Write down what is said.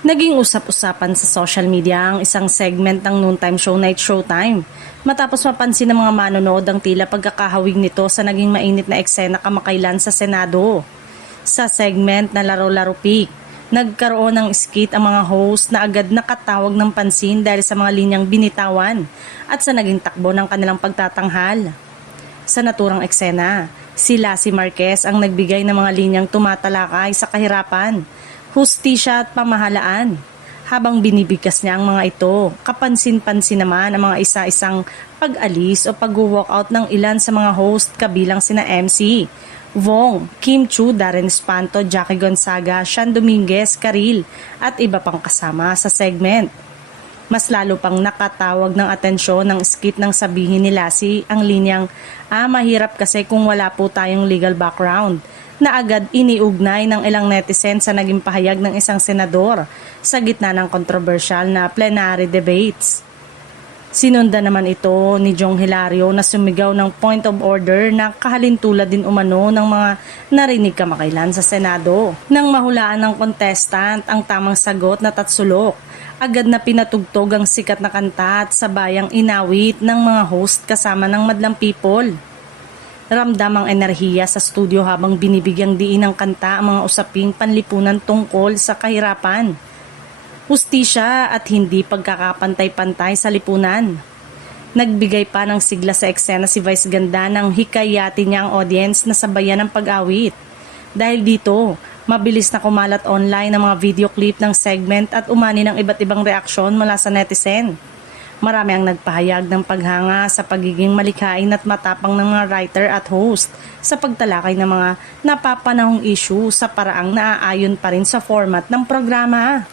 Naging usap-usapan sa social media ang isang segment ng noontime show Night Showtime matapos mapansin ng mga manonood ang tila pagkakahawig nito sa naging mainit na eksena kamakailan sa Senado. Sa segment na Laro-Laro Pick, nagkaroon ng skit ang mga host na agad nakatawag ng pansin dahil sa mga linyang binitawan at sa naging takbo ng kanilang pagtatanghal. Sa naturang eksena, si Marquez ang nagbigay ng mga linyang tumatalakay sa kahirapan, hustisya at pamahalaan. Habang binibigkas niya ang mga ito, kapansin-pansin naman ang mga isa-isang pag-alis o pag-walkout ng ilan sa mga host kabilang sina MC Vong, Kim Chu, Darren Espanto, Jackie Gonzaga, Sean Dominguez, Karil at iba pang kasama sa segment. Mas lalo pang nakatawag ng atensyon ng skit ng sabihin ni Lassie ang linyang, mahirap kasi kung wala po tayong legal background, na agad iniugnay ng ilang netizen sa naging pahayag ng isang senador sa gitna ng kontrobersyal na plenary debates. Sinundan naman ito ni Jong Hilario na sumigaw ng point of order na kahalintulad din umano ng mga narinig kamakailan sa Senado. Nang mahulaan ng contestant ang tamang sagot na tatsulok, agad na pinatugtog ang sikat na kanta at sabayang inawit ng mga host kasama ng madlang people. Ramdam ang enerhiya sa studio habang binibigyang diin ng kanta ang mga usaping panlipunan tungkol sa kahirapan, hustisya at hindi pagkakapantay-pantay sa lipunan. Nagbigay pa ng sigla sa eksena si Vice Ganda nang hikayati niya ang audience na sabayan ng pag-awit. Dahil dito, mabilis na kumalat online ang mga video clip ng segment at umani ng iba't ibang reaksyon mula sa netizen. Marami ang nagpahayag ng paghanga sa pagiging malikhain at matapang ng mga writer at host sa pagtalakay ng mga napapanahong issue sa paraang naaayon pa rin sa format ng programa.